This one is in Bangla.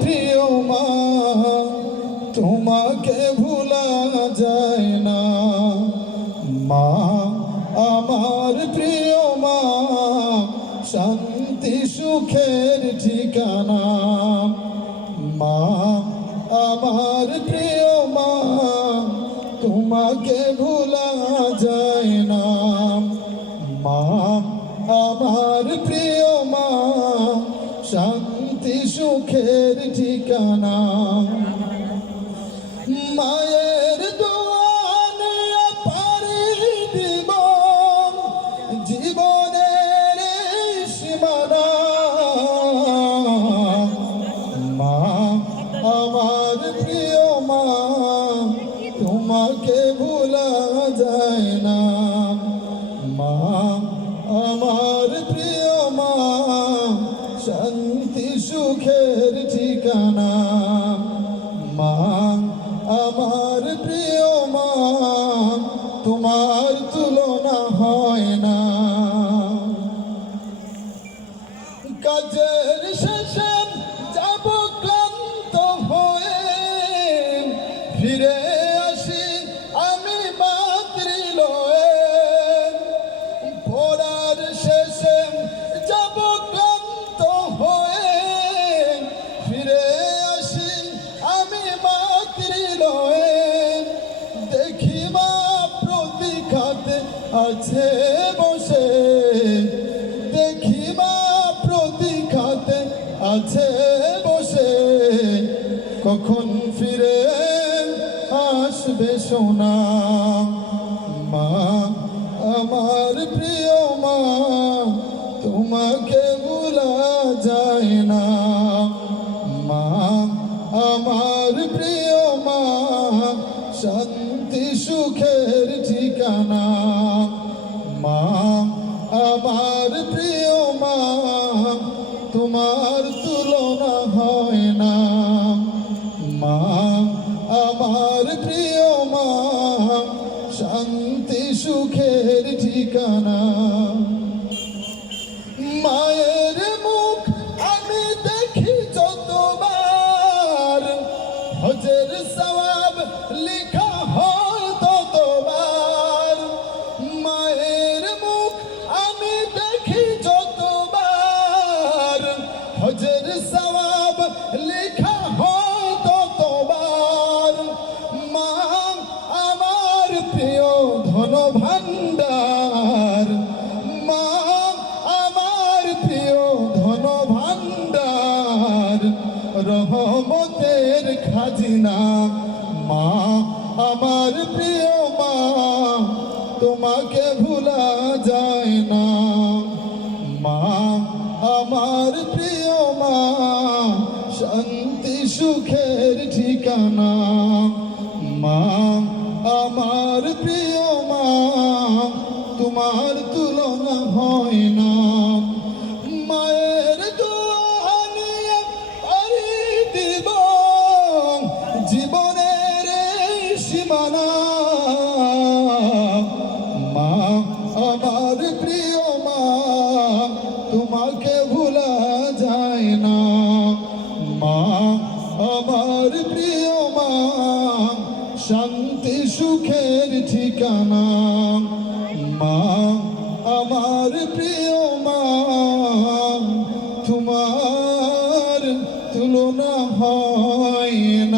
প্রিয় মা, তোমাকে ভুলা যায় না। মা আমার প্রিয় মা, শান্তি সুখের ঠিকানা। মা আমার প্রিয় মা, তোমাকে ভুলা যায় না। মা আমার প্রিয় মা, শান্তি সুখের ঠিকানা। মায়ের দোয়া নিয়ে পাড়ি দিব জীবনের এই সীমানা। মা আমার প্রিয় মা, তোমাকে ভুলা যায় না। মা আমার প্রিয় মা, শান্তি সুখের ঠিকানা। মা আমার প্রিয় মা, তোমার তুলনা হয় না। কাজের শেষে যাব ক্লান্ত হয়ে, ফিরে আসি আমি মাতৃলয়ে। পড়ার শেষে যাব ক্লান্ত হয়ে, ফিরে আসি আমি মাতৃলয়ে। দেখি মা প্রতি খাতে আছে বসে, দেখি মা প্রতি খাতে আছে বসে। কখন ফিরে আসবে সোনা। মা আমার প্রিয় মা, তোমাকে ভুলা যায় না। মা আমার প্রিয় মা, শান্তি সুখের ঠিকানা। মা আমার প্রিয় মা, তোমার তুলনা হয় না। মা আমার প্রিয় মা, শান্তি সুখের ঠিকানা। মায়ের মুখ আমি দেখি যতবার, হজের সওয়াব লিখা হয় ততবার। মায়ের মুখ আমি দেখি যতবার, হজের সওয়াব লিখা হয় ততবার। মা আমার প্রিয় ধন ভান্ডার। মা আমার প্রিয় ধন ভান্ডার, রহমতের খাজিনা। মা আমার প্রিয় মা, তোমাকে ভুলা যায় না। মা আমার প্রিয় মা, শান্তি সুখের ঠিকানা। মা আমার প্রিয় মা, তোমার তুলনা হয় না। মায়ের দোয়া নিয়ে পাড়ি দিব জীবনের এই সীমানা। মা আমার প্রিয় মা, তোমাকে ভুলা যায় না। মা আমার প্রিয় মা, শান্তি সুখের ঠিকানা। মা আমার প্রিয় মা, তোমার তুলনা হয় না।